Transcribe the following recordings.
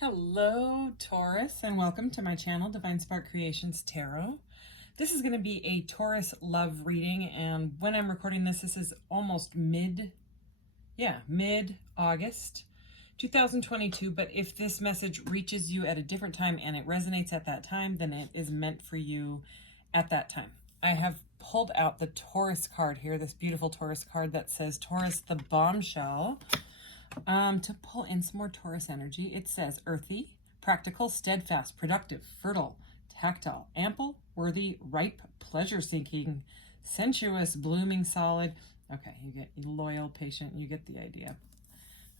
Hello, Taurus, and welcome to my channel, Divine Spark Creations Tarot. This is going to be a Taurus love reading, and when I'm recording this, this is almost mid-August 2022, but if this message reaches you at a different time and it resonates at that time, then it is meant for you at that time. I have pulled out the Taurus card here, this beautiful Taurus card that says Taurus the Bombshell. To pull in some more Taurus energy, it says earthy, practical, steadfast, productive, fertile, tactile, ample, worthy, ripe, pleasure-seeking, sensuous, blooming, solid. Okay, you get loyal, patient, you get the idea.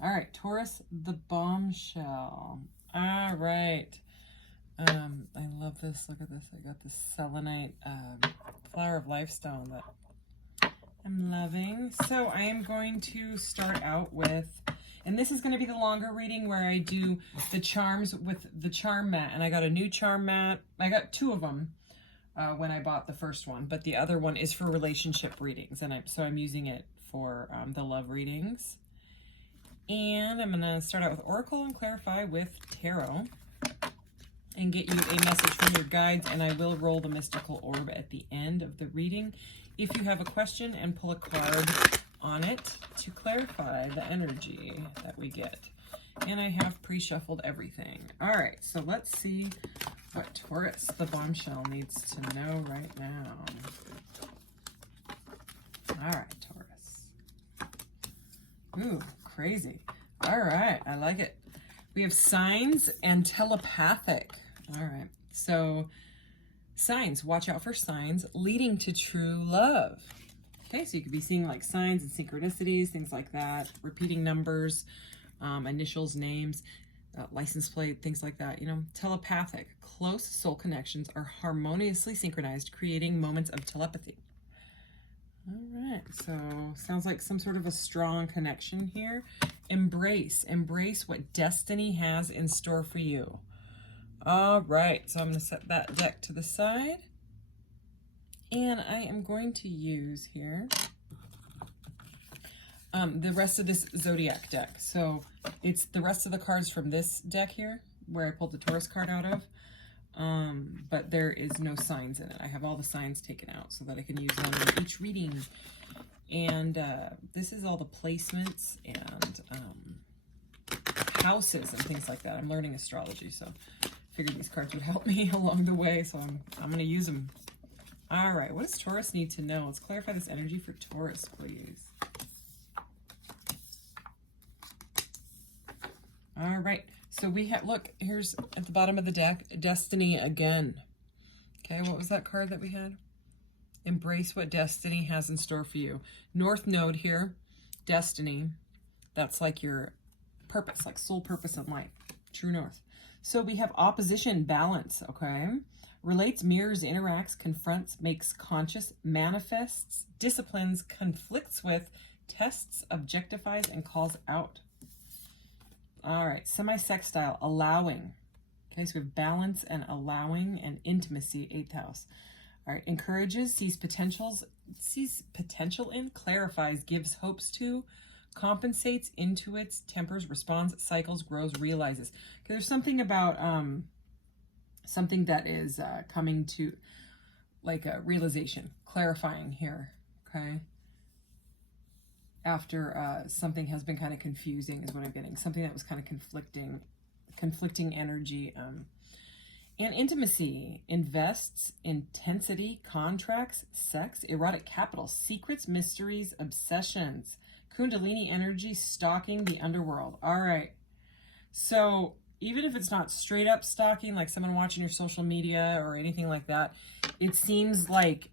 All right, Taurus the Bombshell. All right. I love this. Look at this. I got this selenite flower of life stone that I'm loving. So I am going to start out with, and this is going to be the longer reading where I do the charms with the charm mat. And I got a new charm mat. I got two of them when I bought the first one, but the other one is for relationship readings. And so I'm using it for the love readings. And I'm going to start out with Oracle and clarify with Tarot and get you a message from your guides. And I will roll the mystical orb at the end of the reading if you have a question, and pull a card on it to clarify the energy that we get. And I have pre-shuffled everything. All right, so let's see what Taurus the Bombshell needs to know right now. All right, Taurus. Ooh, crazy. All right, I like it. We have signs and telepathic. All right, so signs, watch out for signs leading to true love. Okay, so you could be seeing like signs and synchronicities, things like that, repeating numbers, initials, names, license plate, things like that. You know, telepathic, close soul connections are harmoniously synchronized, creating moments of telepathy. All right, so sounds like some sort of a strong connection here. Embrace what destiny has in store for you. All right, so I'm going to set that deck to the side. And I am going to use here the rest of this zodiac deck. So it's the rest of the cards from this deck here, where I pulled the Taurus card out of. But there is no signs in it. I have all the signs taken out so that I can use them in each reading. And this is all the placements and houses and things like that. I'm learning astrology, so I figured these cards would help me along the way, so I'm going to use them. All right, what does Taurus need to know? Let's clarify this energy for Taurus, please. All right, so we have, look, here's at the bottom of the deck, Destiny again. Okay, what was that card that we had? Embrace what destiny has in store for you. North Node here, Destiny. That's like your purpose, like soul purpose in life, true north. So we have opposition, balance, okay? Relates, mirrors, interacts, confronts, makes conscious, manifests, disciplines, conflicts with, tests, objectifies, and calls out. All right, semi-sextile, allowing. Okay, so we have balance and allowing and intimacy, 8th house. All right, encourages, sees potential in, clarifies, gives hopes to, compensates, intuits, tempers, responds, cycles, grows, realizes. Okay, there's something about something that is coming to like a realization, clarifying here, okay? After something has been kind of confusing is what I'm getting. Something that was kind of conflicting energy. And intimacy, invests, intensity, contracts, sex, erotic capital, secrets, mysteries, obsessions, Kundalini energy, stalking the underworld. All right. So even if it's not straight up stalking, like someone watching your social media or anything like that, it seems like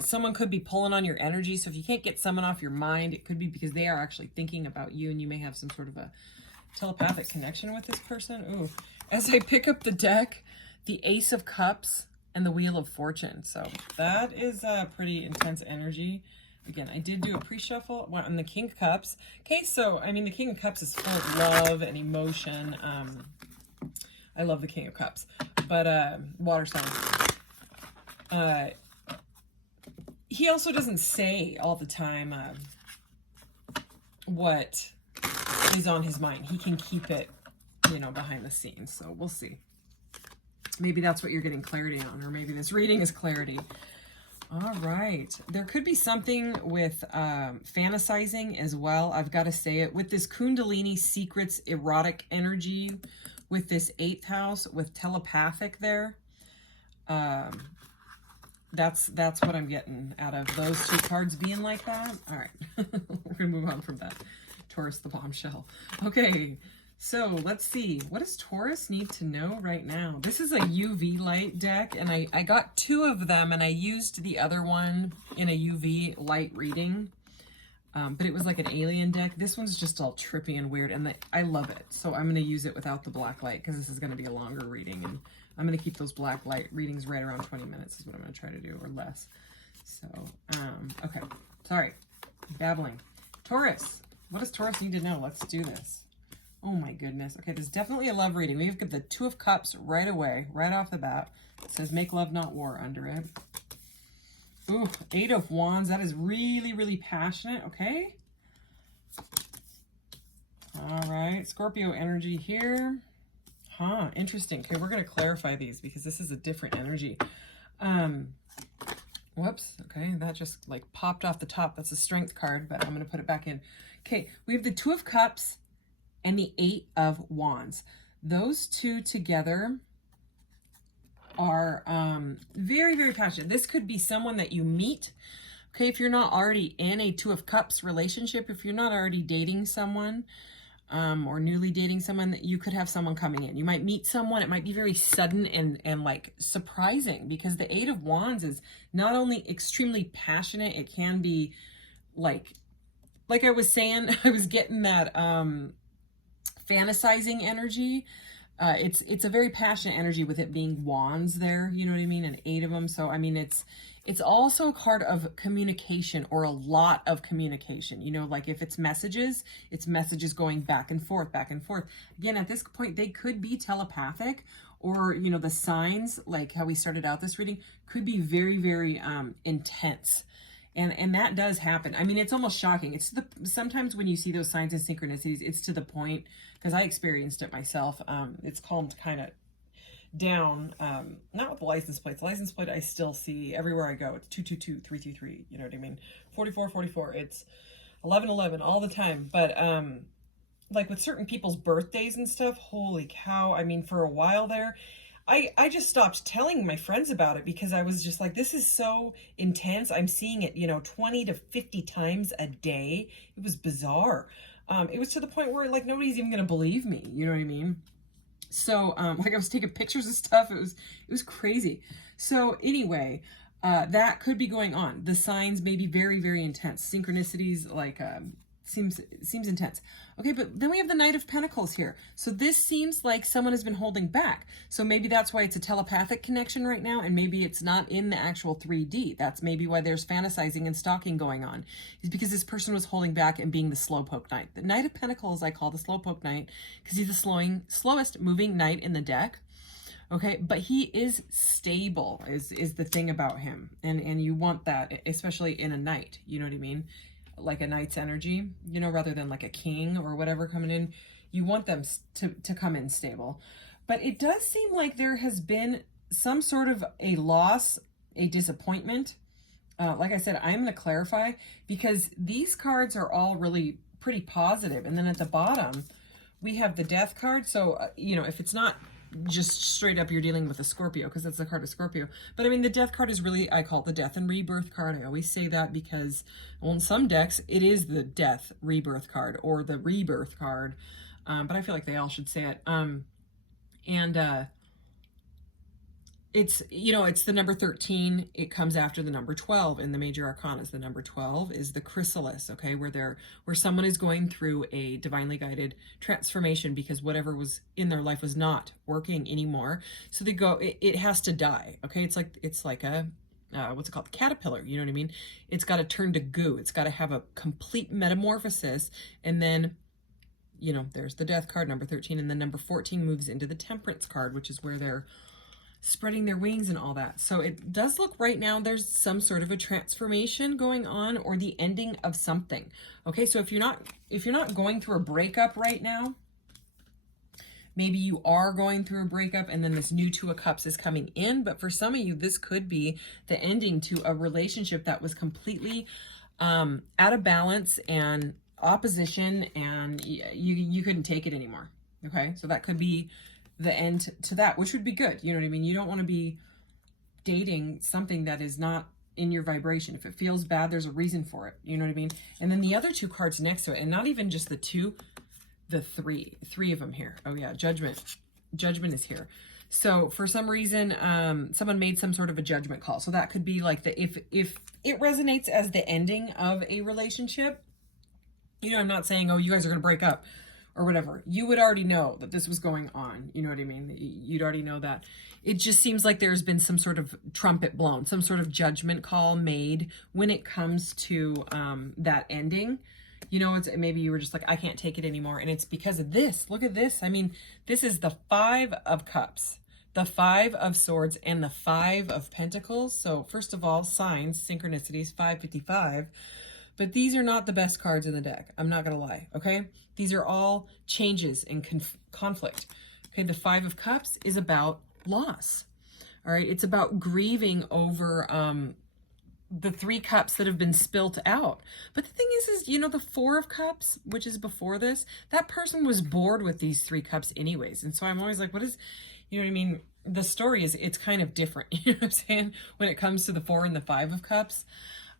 someone could be pulling on your energy. So if you can't get someone off your mind, it could be because they are actually thinking about you and you may have some sort of a telepathic connection with this person. Ooh. As I pick up the deck, the Ace of Cups and the Wheel of Fortune. So that is a pretty intense energy. Again, I did do a pre-shuffle on the King of Cups. Okay, so, I mean, the King of Cups is full of love and emotion. I love the King of Cups. But, water sign. He also doesn't say all the time what is on his mind. He can keep it you know, behind the scenes. So we'll see. Maybe that's what you're getting clarity on, or maybe this reading is clarity. All right. There could be something with fantasizing as well. I've got to say it. With this Kundalini secrets erotic energy, with this 8th house, with telepathic there. That's what I'm getting out of those 2 cards being like that. All right. We're going to move on from that. Taurus the bombshell. Okay. So let's see. What does Taurus need to know right now? This is a UV light deck, and I got 2 of them, and I used the other one in a UV light reading. But it was like an alien deck. This one's just all trippy and weird, and I love it. So I'm going to use it without the black light because this is going to be a longer reading, and I'm going to keep those black light readings right around 20 minutes is what I'm going to try to do, or less. So, okay. Sorry. Babbling. Taurus. What does Taurus need to know? Let's do this. Oh my goodness. Okay, there's definitely a love reading. We've got the 2 of Cups right away, right off the bat. It says, make love, not war under it. Ooh, 8 of Wands. That is really, really passionate. Okay. All right. Scorpio energy here. Huh. Interesting. Okay, we're going to clarify these because this is a different energy. Whoops. Okay, that just like popped off the top. That's a strength card, but I'm going to put it back in. Okay, we have the 2 of Cups and the 8 of Wands. Those 2 together are very, very passionate. This could be someone that you meet. Okay, if you're not already in a 2 of Cups relationship, if you're not already dating someone or newly dating someone, that you could have someone coming in. You might meet someone. It might be very sudden and like surprising, because the 8 of Wands is not only extremely passionate, it can be like I was saying, I was getting that fantasizing energy. It's a very passionate energy with it being wands there, you know what I mean, and 8 of them. So I mean, it's also a card of communication, or a lot of communication, you know, like if it's messages going back and forth, back and forth. Again, at this point, they could be telepathic, or, you know, the signs, like how we started out this reading, could be very, very intense. And that does happen. I mean, it's almost shocking. Sometimes when you see those signs and synchronicities, it's to the point, because I experienced it myself. It's calmed kind of down, not with the license plates. The license plate I still see everywhere I go. It's 222, 333, you know what I mean? 44, 44. It's 11, 11 all the time. But like with certain people's birthdays and stuff, holy cow. I mean, for a while there, I just stopped telling my friends about it, because I was just like, this is so intense. I'm seeing it, you know, 20 to 50 times a day. It was bizarre. It was to the point where like nobody's even going to believe me. You know what I mean? So like I was taking pictures of stuff. It was crazy. So anyway, that could be going on. The signs may be very, very intense. Synchronicities, like seems intense. Okay, but then we have the Knight of Pentacles here. So this seems like someone has been holding back. So maybe that's why it's a telepathic connection right now, and maybe it's not in the actual 3D. That's maybe why there's fantasizing and stalking going on, is because this person was holding back and being the slowpoke knight. The Knight of Pentacles I call the slowpoke knight because he's the slowest moving knight in the deck. Okay, but he is stable is the thing about him. And you want that, especially in a knight, you know what I mean? Like a knight's energy, you know, rather than like a king or whatever coming in. You want them to come in stable. But it does seem like there has been some sort of a loss, a disappointment. Like I said, I'm going to clarify, because these cards are all really pretty positive. And then at the bottom, we have the Death card. So, you know, if it's not just straight up you're dealing with a Scorpio, because that's the card of Scorpio. But I mean, the Death card is really, I call it the Death and Rebirth card. I always say that because, well, in some decks, it is the Death Rebirth card or the Rebirth card. But I feel like they all should say it. It's, you know, it's the number 13. It comes after the number 12 in the major arcanas. The number 12 is the chrysalis, okay, where someone is going through a divinely guided transformation because whatever was in their life was not working anymore. So they go, it has to die, okay? It's like a, what's it called? Caterpillar, you know what I mean? It's got to turn to goo. It's got to have a complete metamorphosis. And then, you know, there's the Death card, number 13. And then number 14 moves into the Temperance card, which is where they're spreading their wings and all that. So it does look right now there's some sort of a transformation going on, or the ending of something. Okay, so if you're not going through a breakup right now, Maybe you are going through a breakup and then this new Two of Cups is coming in. But for some of you, this could be the ending to a relationship that was completely out of balance and opposition, and you couldn't take it anymore. Okay, so that could be the end to that, which would be good. You know what I mean? You don't want to be dating something that is not in your vibration. If it feels bad, there's a reason for it. You know what I mean? And then the other two cards next to it, and not even just the two, the three of them here. Oh yeah, Judgment is here. So for some reason, someone made some sort of a judgment call. So that could be like if it resonates as the ending of a relationship, you know, I'm not saying, oh, you guys are going to break up or whatever. You would already know that this was going on. You know what I mean? You'd already know that. It just seems like there's been some sort of trumpet blown, some sort of judgment call made when it comes to that ending. You know, it's maybe you were just like, I can't take it anymore. And it's because of this. Look at this. I mean, this is the Five of Cups, the Five of Swords, and the Five of Pentacles. So first of all, signs, synchronicities, 555. But these are not the best cards in the deck. I'm not going to lie, okay? These are all changes and conflict. Okay, the Five of Cups is about loss, all right? It's about grieving over the Three Cups that have been spilt out. But the thing is, you know, the Four of Cups, which is before this, that person was bored with these Three Cups anyways. And so I'm always like, what is, you know what I mean? The story is, it's kind of different, you know what I'm saying? When it comes to the Four and the Five of Cups.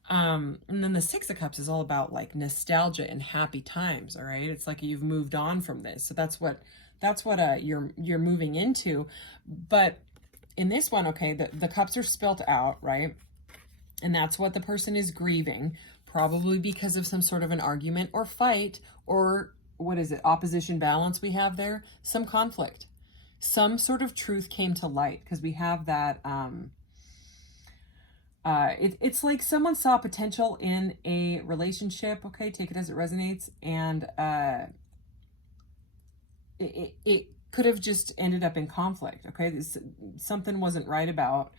And then the Six of Cups is all about like nostalgia and happy times. All right. It's like you've moved on from this. So that's what you're moving into. But in this one, okay, the cups are spilt out, right? And that's what the person is grieving, probably because of some sort of an argument or fight, or what is it? Opposition balance we have there, some conflict, some sort of truth came to light, because we have that, it's like someone saw potential in a relationship, okay, take it as it resonates, and it could have just ended up in conflict, okay? Something wasn't right about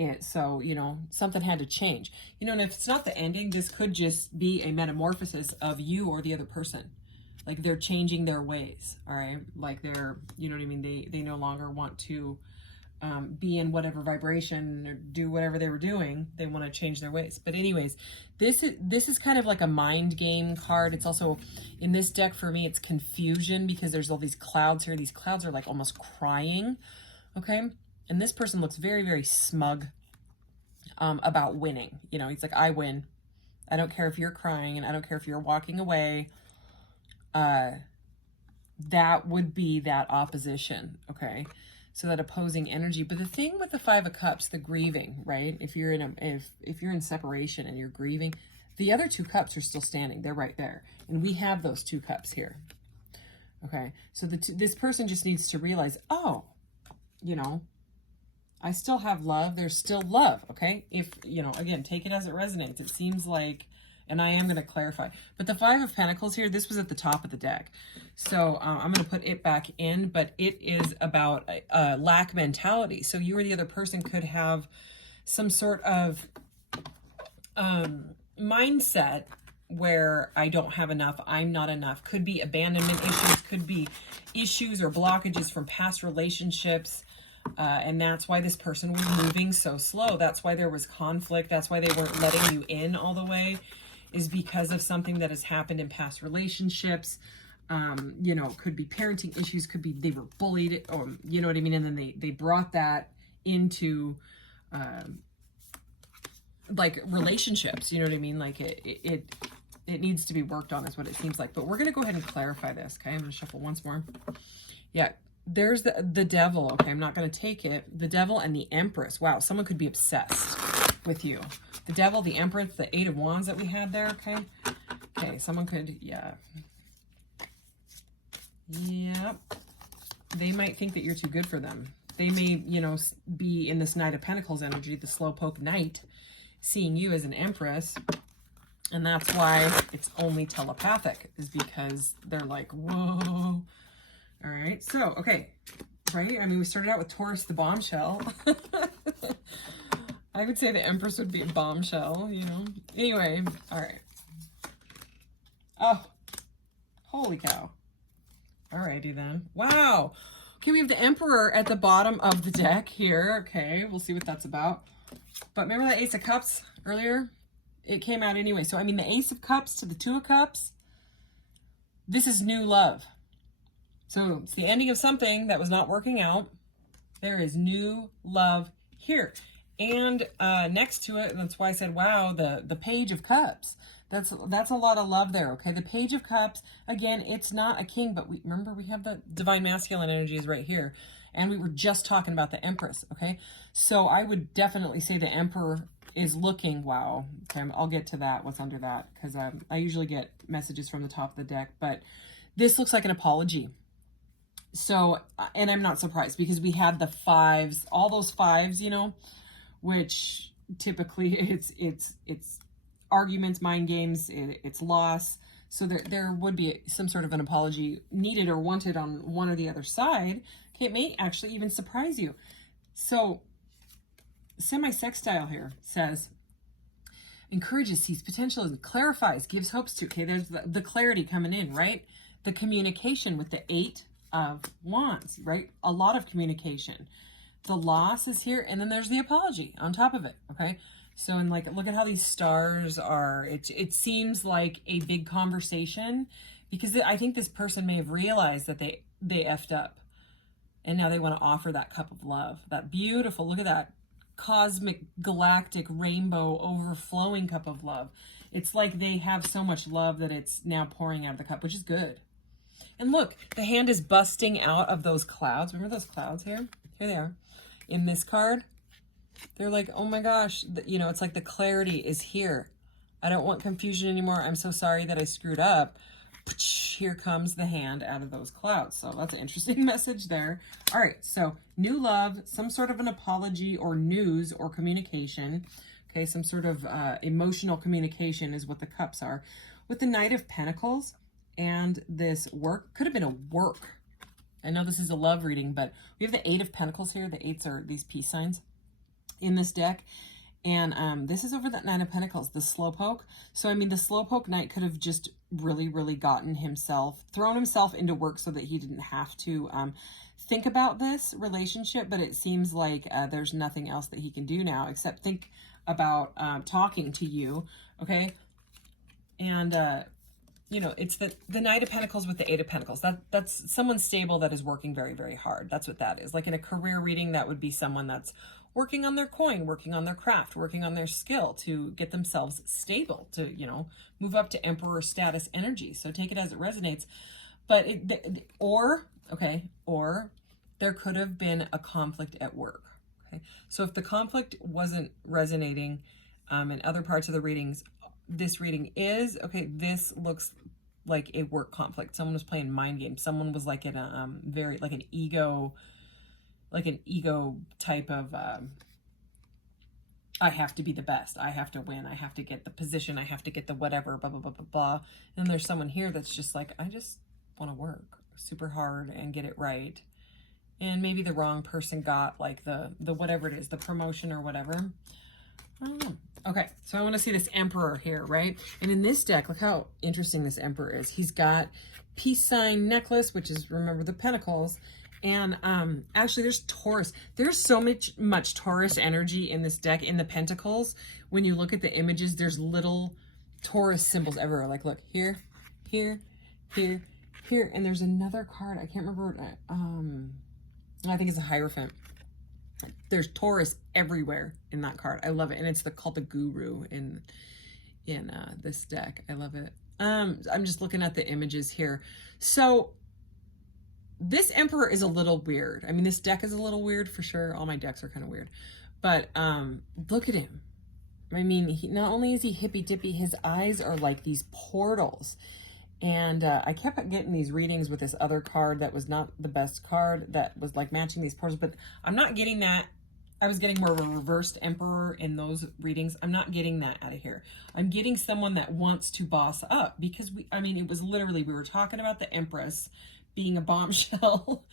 it, so, you know, something had to change. You know, and if it's not the ending, this could just be a metamorphosis of you or the other person. Like they're changing their ways, all right? Like they're, you know what I mean? They no longer want to be in whatever vibration or do whatever they were doing. They want to change their ways. But anyways, this is kind of like a mind game card. It's also in this deck for me, it's confusion, because there's all these clouds here. These clouds are like almost crying. Okay. And this person looks very, very smug about winning. You know, he's like, I win. I don't care if you're crying, and I don't care if you're walking away. That would be that opposition. Okay. So that opposing energy. But the thing with the Five of Cups, the grieving, right? If you're in if you're in separation and you're grieving, the other two cups are still standing. They're right there. And we have those two cups here. Okay. So this person just needs to realize, oh, you know, I still have love. There's still love. Okay. If, you know, again, take it as it resonates. It seems like, and I am going to clarify, but the Five of Pentacles here, this was at the top of the deck. So I'm going to put it back in, but it is about a lack mentality. So you or the other person could have some sort of mindset where I don't have enough, I'm not enough. Could be abandonment issues, could be issues or blockages from past relationships. And that's why this person was moving so slow. That's why there was conflict. That's why they weren't letting you in all the way, is because of something that has happened in past relationships. You know, could be parenting issues, could be they were bullied, or, you know what I mean? And then they brought that into, like relationships, you know what I mean? Like it needs to be worked on, is what it seems like. But we're going to go ahead and clarify this. Okay. I'm going to shuffle once more. Yeah. There's the Devil. Okay. I'm not going to take it. The Devil and the Empress. Wow. Someone could be obsessed with you. The Devil, the Empress, the Eight of Wands that we had there. Okay. Okay. Someone could, yeah. Yep. They might think that you're too good for them. They may, you know, be in this Knight of Pentacles energy, the slowpoke knight, seeing you as an Empress. And that's why it's only telepathic, is because they're like, whoa. All right. So, okay. Right. I mean, we started out with Taurus, the bombshell. I would say the Empress would be a bombshell, you know. Anyway. All right. Oh, holy cow. Alrighty then. Wow. Okay, we have the Emperor at the bottom of the deck here. Okay, we'll see what that's about. But remember that Ace of Cups earlier? It came out anyway. So, I mean, the Ace of Cups to the Two of Cups, this is new love. So, it's the ending of something that was not working out. There is new love here. And next to it, that's why I said, wow, the Page of Cups. That's a lot of love there, okay? The Page of Cups, again, it's not a king, but remember we have the Divine Masculine energies right here. And we were just talking about the Empress, okay? So I would definitely say the Emperor is looking, wow. Okay, I'll get to that, what's under that, because I usually get messages from the top of the deck. But this looks like an apology. So, and I'm not surprised because we had the fives, all those fives, you know, which typically it's arguments, mind games, it's loss. So there would be some sort of an apology needed or wanted on one or the other side. Okay, it may actually even surprise you. So semi-sextile here says, encourages, sees potential, and clarifies, gives hopes to. Okay, there's the clarity coming in, right? The communication with the Eight of Wands, right? A lot of communication. The loss is here, and then there's the apology on top of it, okay? So, and like, look at how these stars are. It seems like a big conversation because I think this person may have realized that they effed up. And now they want to offer that cup of love. That beautiful, look at that cosmic, galactic, rainbow, overflowing cup of love. It's like they have so much love that it's now pouring out of the cup, which is good. And look, the hand is busting out of those clouds. Remember those clouds here? Here they are. In this card, they're like, oh my gosh, you know, it's like the clarity is here. I don't want confusion anymore. I'm so sorry that I screwed up. Here comes the hand out of those clouds. So that's an interesting message there. All right, so new love, some sort of an apology or news or communication. Okay, some sort of emotional communication is what the cups are. With the Knight of Pentacles and this work, could have been a work. I know this is a love reading, but we have the Eight of Pentacles here. The eights are these peace signs in this deck. And this is over that Nine of Pentacles, the Slowpoke. So, I mean, the Slowpoke Knight could have just really, really gotten himself, thrown himself into work so that he didn't have to think about this relationship. But it seems like there's nothing else that he can do now except think about talking to you, okay? And, you know, it's the Knight of Pentacles with the Eight of Pentacles. That's someone stable that is working very, very hard. That's what that is. Like in a career reading, that would be someone that's working on their coin, working on their craft, working on their skill to get themselves stable, to, you know, move up to Emperor status energy. So take it as it resonates. But, or there could have been a conflict at work. Okay. So if the conflict wasn't resonating in other parts of the readings, this reading is, okay, this looks like a work conflict. Someone was playing mind games. Someone was like in a very, like an ego type of, I have to be the best. I have to win. I have to get the position. I have to get the whatever, blah, blah, blah, blah, blah. And there's someone here that's just like, I just want to work super hard and get it right. And maybe the wrong person got like the whatever it is, the promotion or whatever. I don't know. Okay, so I want to see this Emperor here, right? And in this deck, look how interesting this Emperor is. He's got peace sign necklace, which is, remember, the Pentacles. And actually, there's Taurus. There's so much Taurus energy in this deck. In the Pentacles, when you look at the images, there's little Taurus symbols everywhere. Like, look, here, here, here, here. And there's another card. I can't remember. I think it's a Hierophant. There's Taurus everywhere in that card. I love it. And it's called the Guru in this deck. I love it. I'm just looking at the images here. So this Emperor is a little weird. I mean, this deck is a little weird for sure. All my decks are kind of weird. But look at him. I mean, not only is he hippy dippy, his eyes are like these portals. And I kept getting these readings with this other card that was not the best card that was like matching these portals, but I'm not getting that. I was getting more of a reversed Emperor in those readings. I'm not getting that out of here. I'm getting someone that wants to boss up because it was literally, we were talking about the Empress being a bombshell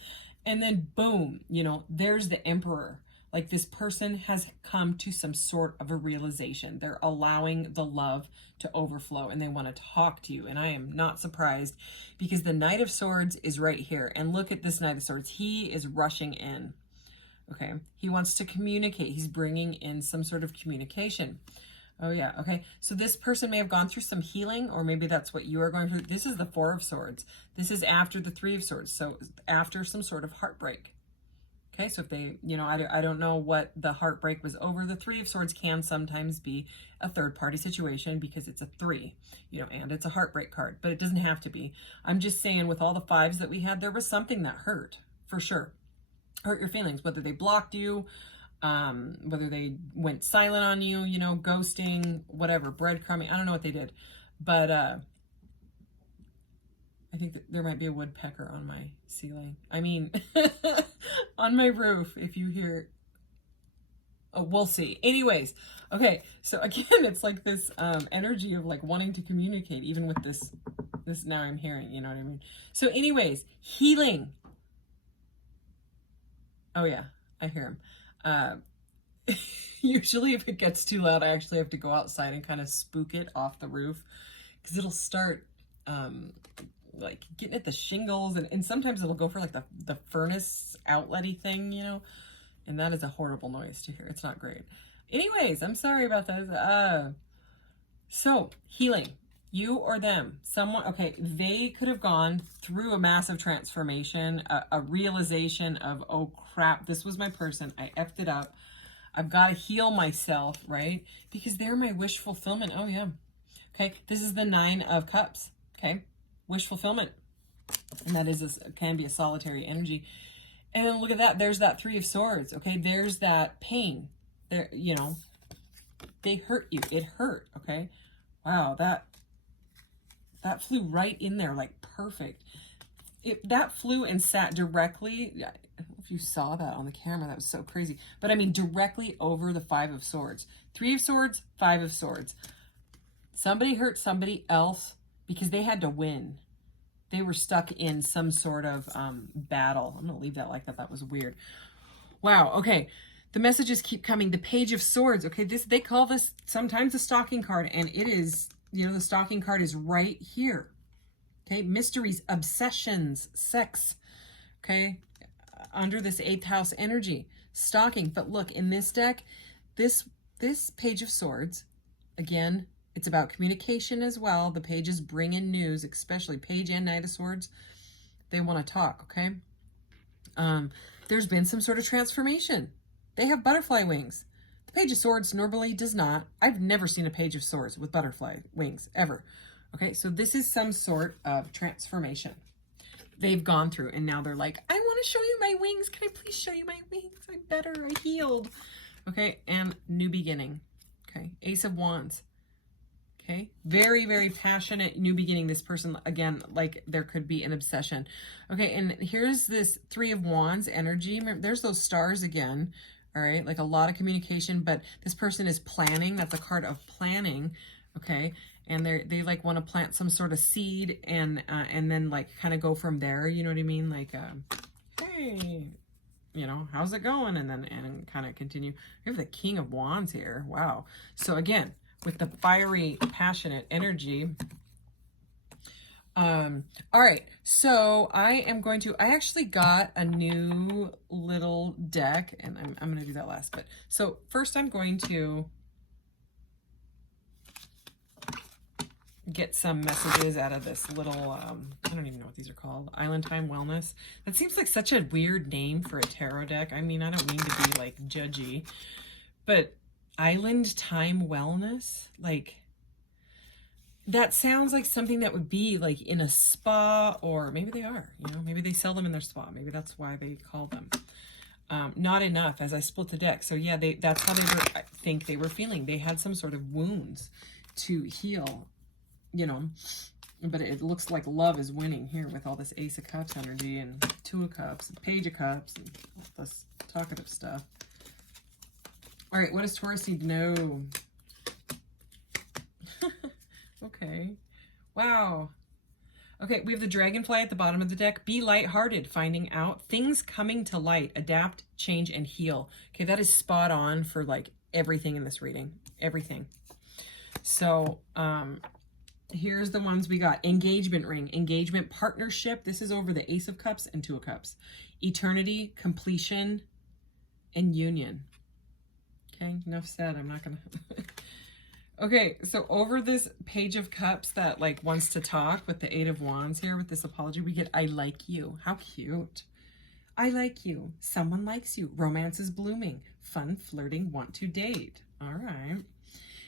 and then boom, you know, there's the Emperor. Like this person has come to some sort of a realization. They're allowing the love to overflow and they want to talk to you. And I am not surprised because the Knight of Swords is right here. And look at this Knight of Swords. He is rushing in. Okay. He wants to communicate. He's bringing in some sort of communication. Oh yeah. Okay. So this person may have gone through some healing, or maybe that's what you are going through. This is the Four of Swords. This is after the Three of Swords. So after some sort of heartbreak. Okay, so if they, you know, I don't know what the heartbreak was over. The Three of Swords can sometimes be a third-party situation because it's a 3, you know, and it's a heartbreak card, but it doesn't have to be. I'm just saying with all the 5s that we had, there was something that hurt, for sure. Hurt your feelings, whether they blocked you, whether they went silent on you, you know, ghosting, whatever, breadcrumbing. I don't know what they did, but I think that there might be a woodpecker on my ceiling. I mean, on my roof, if you hear, oh, we'll see. Anyways, okay, so again, it's like this energy of like wanting to communicate, even with this now I'm hearing, you know what I mean? So anyways, healing. Oh yeah, I hear him. Usually if it gets too loud, I actually have to go outside and kind of spook it off the roof because it'll start like getting at the shingles, and sometimes it'll go for like the furnace outlet-y thing, you know, and that is a horrible noise to hear. It's not great. Anyways, I'm sorry about that. So healing, you or them, someone, okay, they could have gone through a massive transformation, a realization of, oh crap, this was my person, I effed it up, I've got to heal myself, right? Because they're my wish fulfillment. Oh yeah. Okay, this is the 9 of Cups. Okay, wish fulfillment, and that is can be a solitary energy. And then look at that, there's that 3 of Swords. Okay, there's that pain there, you know, they hurt you, it hurt. Okay, wow, that flew right in there like perfect. That flew and sat directly, I don't know if you saw that on the camera, that was so crazy, but I mean directly over the 5 of Swords. 3 of Swords, 5 of Swords. Somebody hurt somebody else because they had to win. They were stuck in some sort of battle. I'm going to leave that like that. That was weird. Wow. Okay. The messages keep coming. The Page of Swords. Okay. They call this sometimes a stalking card, and it is, you know, the stalking card is right here. Okay. Mysteries, obsessions, sex. Okay. Under this 8th house energy, stalking. But look, in this deck, this Page of Swords, again, it's about communication as well. The pages bring in news, especially Page and Knight of Swords. They want to talk, okay? There's been some sort of transformation. They have butterfly wings. The Page of Swords normally does not. I've never seen a Page of Swords with butterfly wings, ever. Okay, so this is some sort of transformation they've gone through, and now they're like, I want to show you my wings. Can I please show you my wings? I healed. Okay, and new beginning. Okay, Ace of Wands. Okay, very, very passionate new beginning. This person, again, like there could be an obsession. Okay, and here's this 3 of Wands energy. Remember, there's those stars again. All right, like a lot of communication, but this person is planning. That's a card of planning. Okay, and they like want to plant some sort of seed and then like kind of go from there. You know what I mean? Like, hey, you know, how's it going? And kind of continue. We have the King of Wands here. Wow. So again, with the fiery, passionate energy. All right, so I actually got a new little deck, and I'm going to do that last. But so first I'm going to get some messages out of this little, I don't even know what these are called, Island Time Wellness. That seems like such a weird name for a tarot deck. I mean, I don't mean to be like judgy, but Island Time Wellness, like that sounds like something that would be like in a spa, or maybe they are, you know, maybe they sell them in their spa. Maybe that's why they call them. Not enough as I split the deck. So yeah, that's how they were, I think they were feeling. They had some sort of wounds to heal, you know, but it looks like love is winning here with all this Ace of Cups energy and 2 of Cups, and Page of Cups, and all this talkative stuff. All right, what does Taurus need to know? Okay. Wow. Okay, we have the dragonfly at the bottom of the deck. Be lighthearted, finding out things coming to light, adapt, change, and heal. Okay, that is spot on for like everything in this reading, everything. So here's the ones we got. Engagement ring, engagement, partnership. This is over the Ace of Cups and Two of Cups. Eternity, completion, and union. Okay, enough said. I'm not gonna. Okay, so over this Page of Cups that like wants to talk with the Eight of Wands here with this apology, we get I like you. How cute. I like you. Someone likes you. Romance is blooming. Fun, flirting, want to date. All right.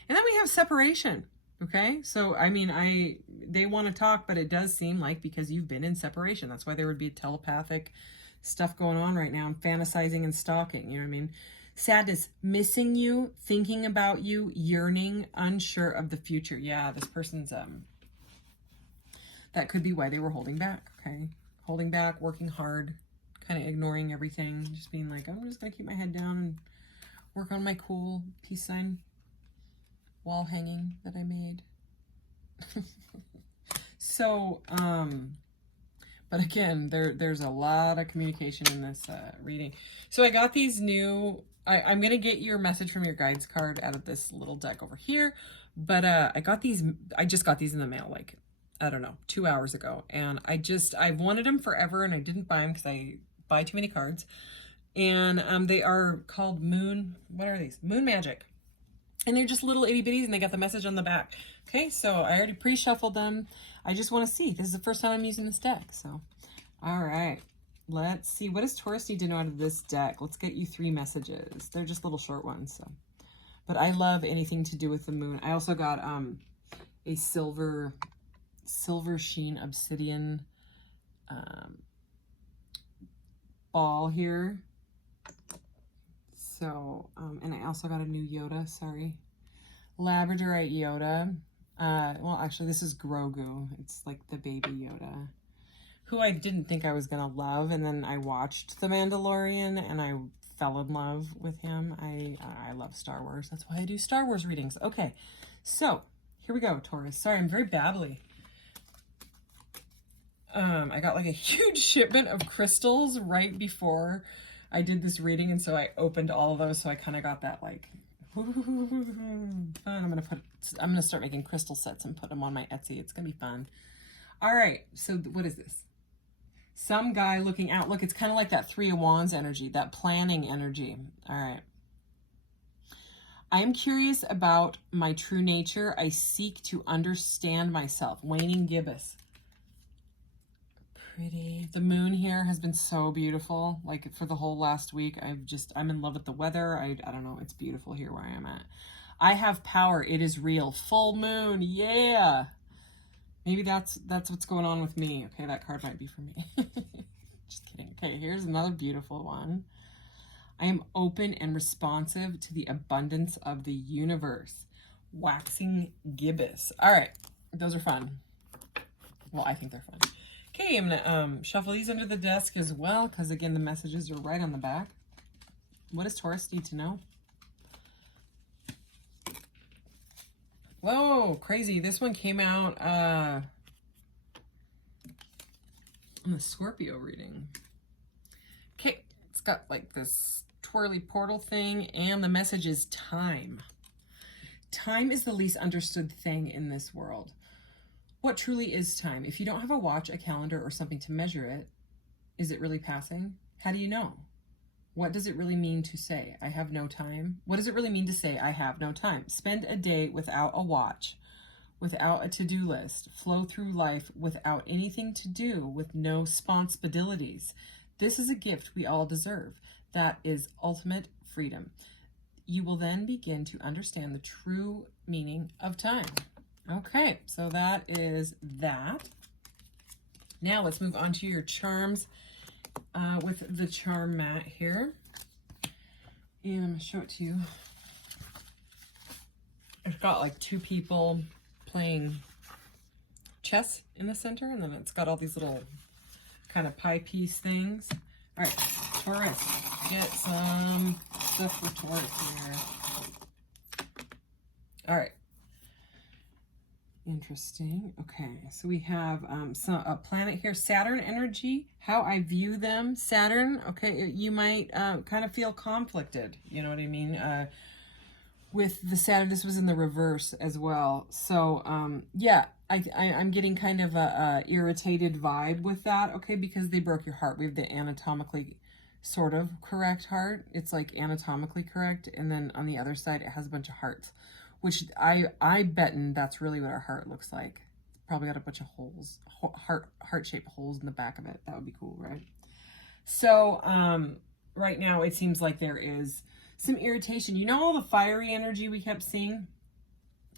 And then we have separation. Okay, so I mean, they want to talk, but it does seem like because you've been in separation. That's why there would be telepathic stuff going on right now. I'm fantasizing and stalking. You know what I mean? Sadness, missing you, thinking about you, yearning, unsure of the future. Yeah, this person's, that could be why they were holding back, okay? Holding back, working hard, kind of ignoring everything, just being like, I'm just going to keep my head down and work on my cool peace sign wall hanging that I made. So, but again, there's a lot of communication in this reading. So I got these new, I'm going to get your message from your guides card out of this little deck over here. But I just got these in the mail, like, I don't know, 2 hours ago. And I've wanted them forever and I didn't buy them because I buy too many cards. And they are called what are these? Moon Magic. And they're just little itty bitties and they got the message on the back. Okay, so I already pre-shuffled them. I just want to see. This is the first time I'm using this deck. So, all right. Let's see. What does Taurus need to know out of this deck? Let's get you 3 messages. They're just little short ones. So, but I love anything to do with the moon. I also got a silver sheen obsidian ball here. So, and I also got a new Yoda, sorry. Labradorite Yoda. Well, actually, this is Grogu. It's like the baby Yoda, who I didn't think I was going to love. And then I watched The Mandalorian and I fell in love with him. I love Star Wars. That's why I do Star Wars readings. Okay, so here we go, Taurus. Sorry, I'm very babbly. I got like a huge shipment of crystals right before I did this reading, and so I opened all of those, so I kind of got that like fun. I'm gonna start making crystal sets and put them on my Etsy. It's gonna be fun. All right, so what is this? Some guy looking out. Look, it's kind of like that Three of Wands energy, that planning energy. All right. I am curious about my true nature. I seek to understand myself. Waning gibbous. Pretty. The moon here has been so beautiful. Like for the whole last week, I'm in love with the weather. I don't know. It's beautiful here where I am at. I have power. It is real. Full moon. Yeah. Maybe that's what's going on with me. Okay, that card might be for me. Just kidding. Okay, here's another beautiful one. I am open and responsive to the abundance of the universe. Waxing gibbous. All right, those are fun. Well, I think they're fun. Okay, I'm gonna shuffle these under the desk as well, because again, the messages are right on the back. What does Taurus need to know? Whoa, crazy. This one came out on the Scorpio reading. Okay, it's got like this twirly portal thing, and the message is time. Time is the least understood thing in this world. What truly is time? If you don't have a watch, a calendar, or something to measure it, is it really passing? How do you know? What does it really mean to say, I have no time? What does it really mean to say, I have no time? Spend a day without a watch, without a to-do list. Flow through life without anything to do, with no responsibilities. This is a gift we all deserve. That is ultimate freedom. You will then begin to understand the true meaning of time. Okay, so that is that. Now let's move on to your charms with the charm mat here. And I'm going to show it to you. It's got like 2 people playing chess in the center, and then it's got all these little kind of pie piece things. All right, Taurus, get some stuff for Taurus here. All right. Interesting. Okay, so we have a planet here, Saturn energy, how I view them. Saturn, okay, you might kind of feel conflicted, you know what I mean? With the Saturn, this was in the reverse as well. So, yeah, I'm getting kind of a irritated vibe with that, okay, because they broke your heart. We have the anatomically sort of correct heart. It's like anatomically correct, and then on the other side, it has a bunch of hearts, which I betting that's really what our heart looks like. It's probably got a bunch of holes, heart-shaped holes in the back of it. That would be cool, right? So, right now, it seems like there is some irritation. You know all the fiery energy we kept seeing?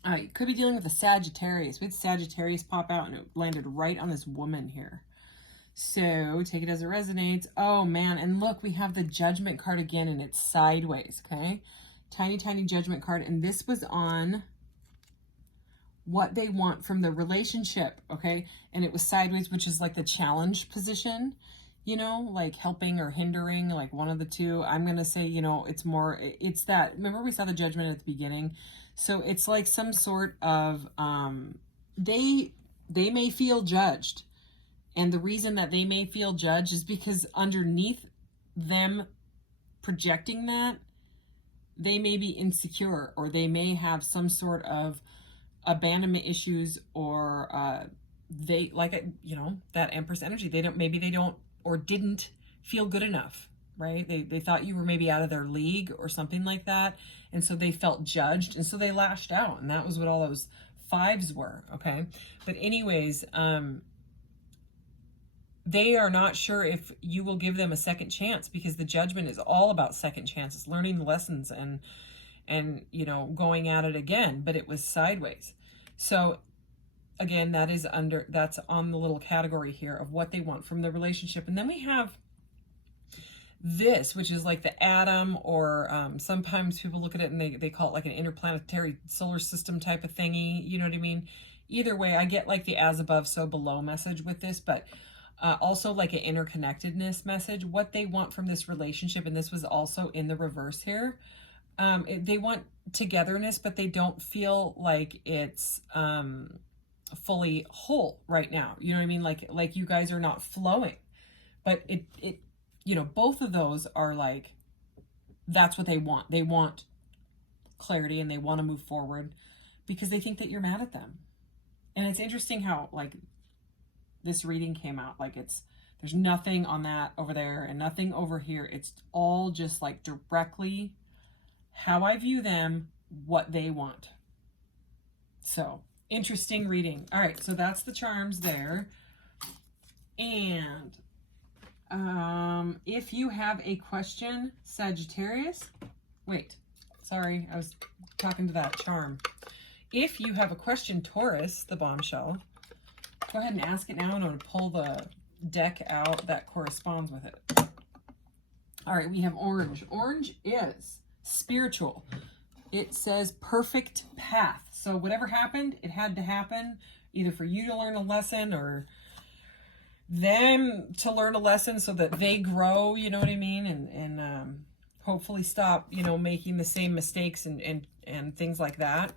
You could be dealing with a Sagittarius. We had Sagittarius pop out and it landed right on this woman here. So take it as it resonates. Oh man, and look, we have the Judgment card again and it's sideways, okay? Tiny, tiny Judgment card. And this was on what they want from the relationship, okay? And it was sideways, which is like the challenge position. You know, like helping or hindering, like one of the two. I'm going to say, you know, it's more, it's that, remember we saw the Judgment at the beginning? So it's like some sort of, they may feel judged. And the reason that they may feel judged is because underneath them projecting that, they may be insecure or they may have some sort of abandonment issues or they, like, you know, that Empress energy. Maybe they don't or didn't feel good enough, right? They thought you were maybe out of their league or something like that. And so they felt judged. And so they lashed out. And that was what all those fives were, okay? But anyways, they are not sure if you will give them a second chance because the Judgment is all about second chances, learning the lessons and you know, going at it again, but it was sideways. So again, that's on the little category here of what they want from the relationship. And then we have this, which is like the atom, or sometimes people look at it and they call it like an interplanetary solar system type of thingy. You know what I mean? Either way, I get like the as above, so below message with this, but also like an interconnectedness message, what they want from this relationship. And this was also in the reverse here. They want togetherness, but they don't feel like it's fully whole right now. You know what I mean? Like you guys are not flowing, but it you know, both of those are like, that's what they want. They want clarity and they want to move forward because they think that you're mad at them. And it's interesting how like this reading came out, like there's nothing on that over there and nothing over here. It's all just like directly how I view them, what they want. So interesting reading. All right, so that's the charms there. And if you have a question, Sagittarius, wait, sorry, I was talking to that charm. If you have a question, Taurus, the bombshell, go ahead and ask it now, and I'm going to pull the deck out that corresponds with it. All right, we have orange. Orange is spiritual. It says perfect path. So whatever happened, it had to happen, either for you to learn a lesson or them to learn a lesson so that they grow, you know what I mean? And hopefully stop, you know, making the same mistakes and things like that.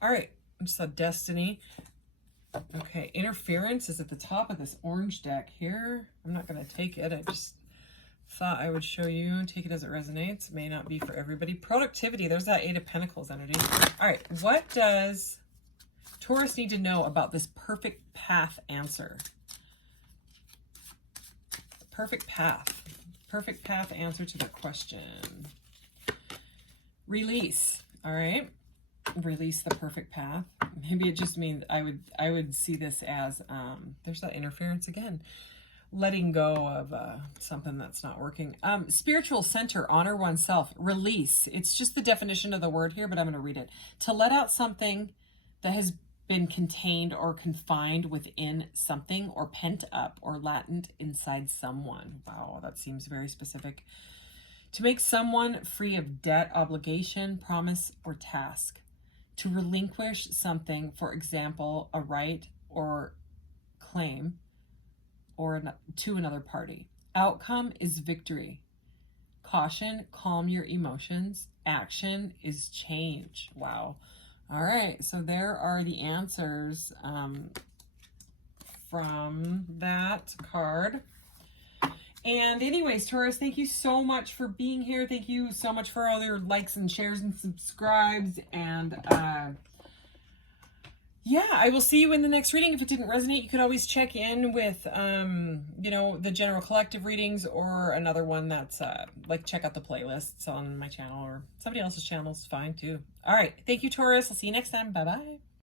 All right, I just saw destiny. Okay, interference is at the top of this orange deck here. I'm not going to take it. I just thought I would show you. Take it as it resonates. May not be for everybody. Productivity. There's that 8 of Pentacles energy. All right, what does Taurus need to know about this perfect path answer? Perfect path. Perfect path answer to the question. Release. All right. Release the perfect path. Maybe it just means I would see this as there's that interference again. Letting go of something that's not working. Spiritual center, honor oneself, release. It's just the definition of the word here, but I'm going to read it. To let out something that has been contained or confined within something or pent up or latent inside someone. Wow, that seems very specific. To make someone free of debt, obligation, promise, or task. To relinquish something, for example, a right or claim, or to another party. Outcome is victory. Caution, calm your emotions. Action is change. Wow. All right, so there are the answers from that card. And anyways, Taurus, thank you so much for being here. Thank you so much for all your likes and shares and subscribes. And yeah, I will see you in the next reading. If it didn't resonate, you could always check in with, you know, the general collective readings or another one that's like check out the playlists on my channel or somebody else's channel is fine too. All right. Thank you, Taurus. I'll see you next time. Bye-bye.